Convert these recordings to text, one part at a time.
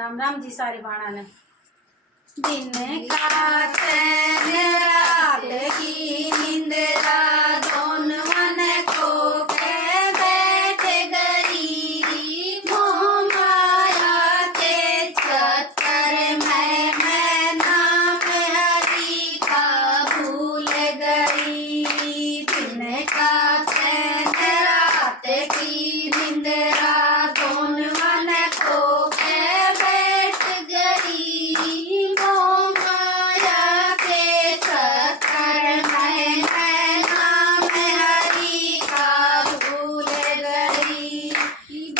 राम राम जी सारी बाणा ने। दिन का चैन रात की निंद्रा दोन मन को के बैठ गई, मोह माया के चक्कर मैं नाम हरि का भूल गई। दिन का चैन रात की निंद्रा दोन मन को के बैठ गई, मोह माया के चक्कर मैं नाम हरि का भूल गई।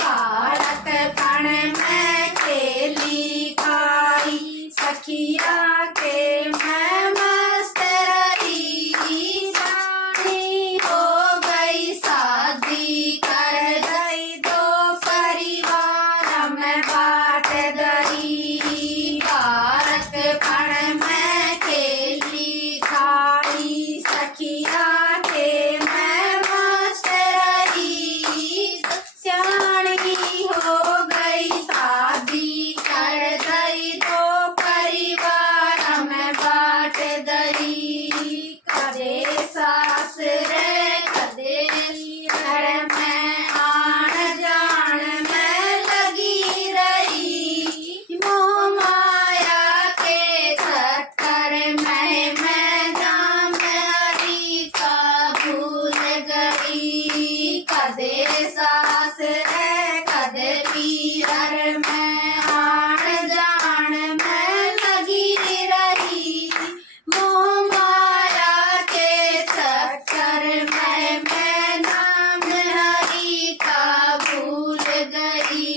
भारत पण में खेली खाई सखिया के मैं मस्त रही, जानी हो गई शादी कर गई दो परिवार में बांट गई। भारत पण में खेली खाई सखिया के मैं मस्त रही, सियाणी हो गई शादी कर गई दो परिवार में बांट गई। कदे सास रे कदे घर में आन जान में लगी रही, मोह माया के चक्कर मैं नाम हरि का भूल गई। कदे सास रे कदे पीर में आन जान में लगी रही, मोह माया के चक्कर मैं नाम हरि का भूल गई।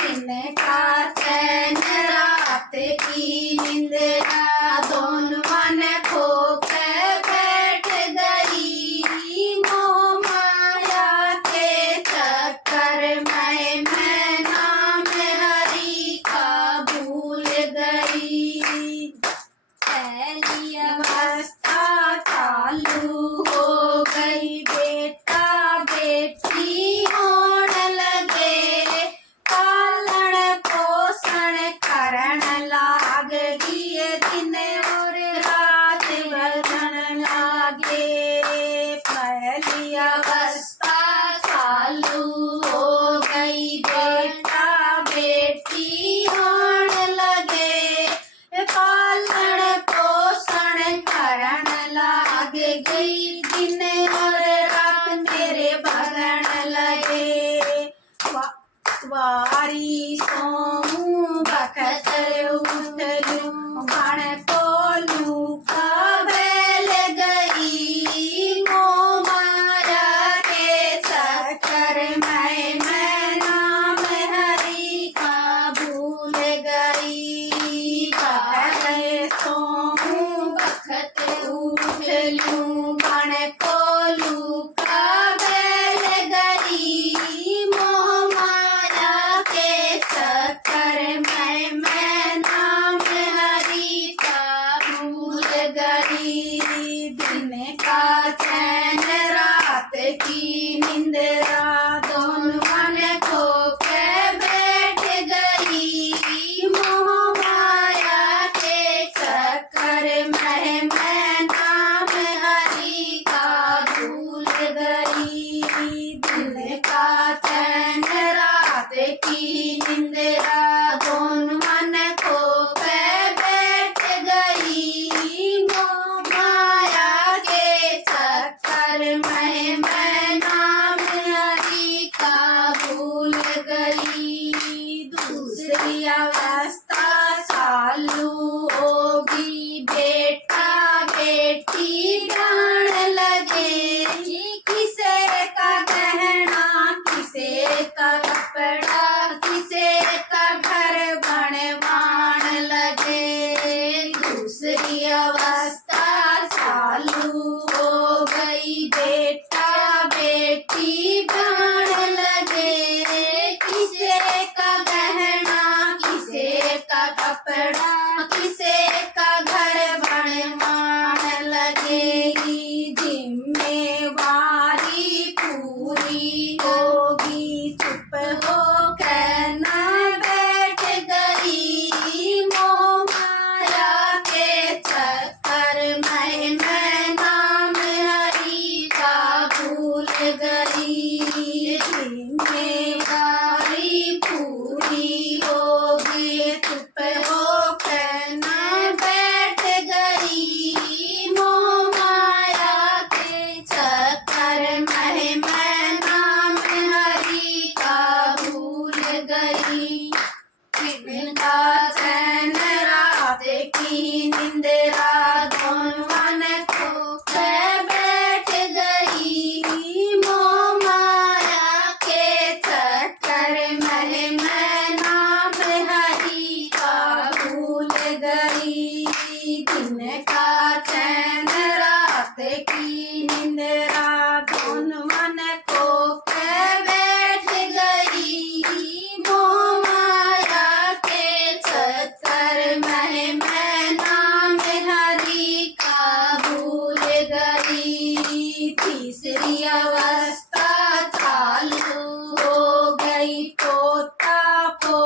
दिन का चैन रात की निंद्रा दोन मन खो के बैठ गई, मोह माया के चक्कर मैं नाम हरि का भूल गई। पहली अवस्था चालू हो गई, बेटा बेटी होने लगे, पालन पोषण करण लाग गई, दिन और रात बदन लागे। पहली अवस्था चालू हो गई, बेटा बेटी होने लगे, पालन पोषण करण लाग गई, दिन और रात मेरे भगन लगे। वारी सोऊं बखत उठलूं बण तोलूं बैल गई, मोह माया के चक्कर मैं नाम हरि का भूल गई। बखत सोऊं बखत उठलूं बण तोलूं बैल गई, मोह माया के चक्कर मैं नाम हरि का भूल गई। दिन का चैन रात की निंद्रा दोन मन खो के बैठ गई, मोह माया के चक्कर मैं नाम हरि का भूल गई। दिन का चैन रात की निंद्रा दोन मन खो के बैठ गई, मोह माया के चक्कर मैं नाम हरि का भूल गई। दूसरी अवस्था चालू होगी, बेटा बेटी जान लगे, किसे का गहना किसे का कपड़ा किसे का घर बनवान लगे। दूसरी अवस्था चालू हो गई, बेटा बेटी जान लगे, किसे का गहना किसे का कपड़ा किसे का घर बनवान लगेगी। जिम्मेवारी पूरी होगी, चुप हो कर न बैठ गई,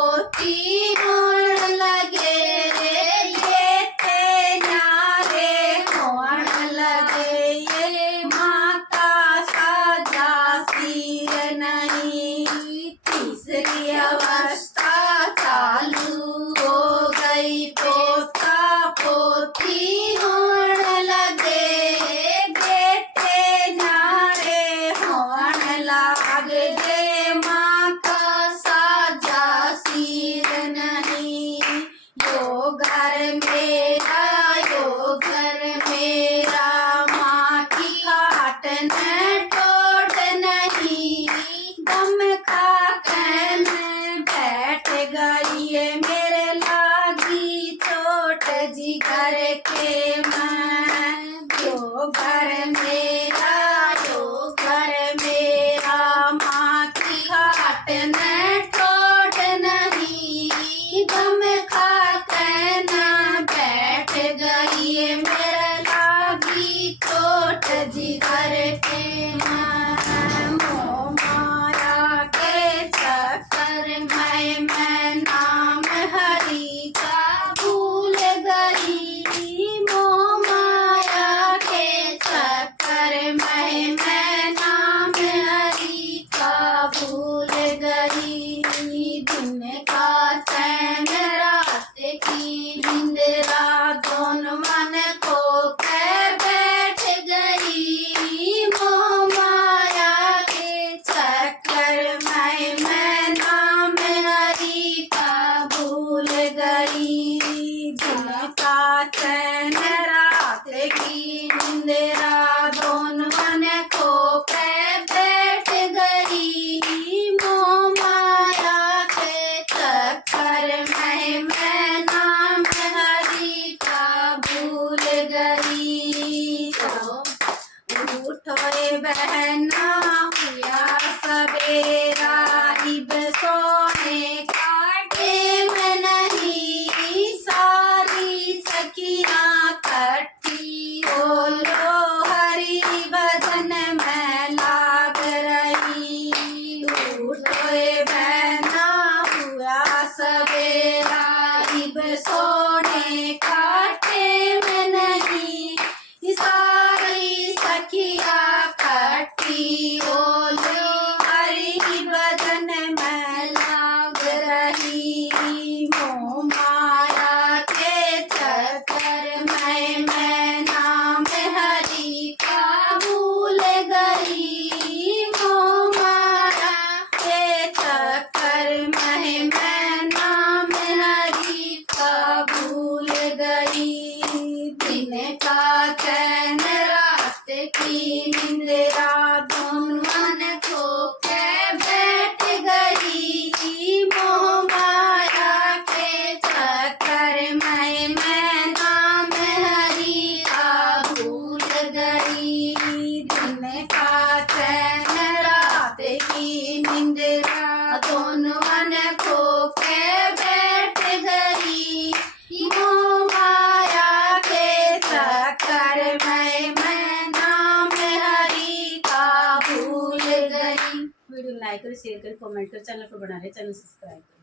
पोती होण लगे रे, ये थे न्यारे होण लगे, ये माता साजा सिर नहीं। तीसरी अवस्था चालू हो गई, पोता पोती होण लगे, बेटे न्यारे होण लागे, माँ का साजा सिर नहीं। यो घर मेरा, यो घर मेरा, माँ की खाट न टोट नहीं। दम खा के मैं बैठ गई, मेरे लागी चोट जिगर के मैं। यो घर मेरा, यो घर मेरा, माँ की खाट न टोट नहीं। दम खा के न बैठ गई, मेरे लागी चोट जिगर के मैं। मोह माया के चक्कर में मैं नाम हरि का भूल गई। मोह माया के चक्कर में मैं नाम हरि का भूल गई। दिन का चैन रात की निंद्रा, दोनों मन खो के बैठ गई। मोह माया के चक्कर में मैं नाम हरि का भूल गई। दिन का चैन रात की निंद्रा, दोनों मन खो के बैठ गई। मोह माया के चक्कर में मैं नाम हरि का भूल गई। उठो रे बहना हुआ सवेरा, इब सोने का टेम नहीं। सारी सखियाँ कट्ठी बोलो हरि भजन में लाग रही। उठो रे बहना हुआ सवेरा, इब सोने का टेम नहीं। सारी सखिया कट्ठी बोलो हरि भजन में लाग रही। मोह माया के चक्कर में मैं नाम हरि का भूल गई। मोह माया के चक्कर में मैं नाम हरि का भूल गई। दिन का चैन रात की निंद्रा, दोनों मन खो के बैठ गई। मोह माया के चक्कर में मैं नाम हरि का भूल गई। दिन का चैन रात की निंद्रा, दोनों मन खो के बैठ गई। मोह माया के चक्कर में मैं नाम हरि का भूल गई। वीडियो लाइक करो, शेयर करो, कमेंट करो, चैनल पर बना रहे, चैनल सब्सक्राइब करो।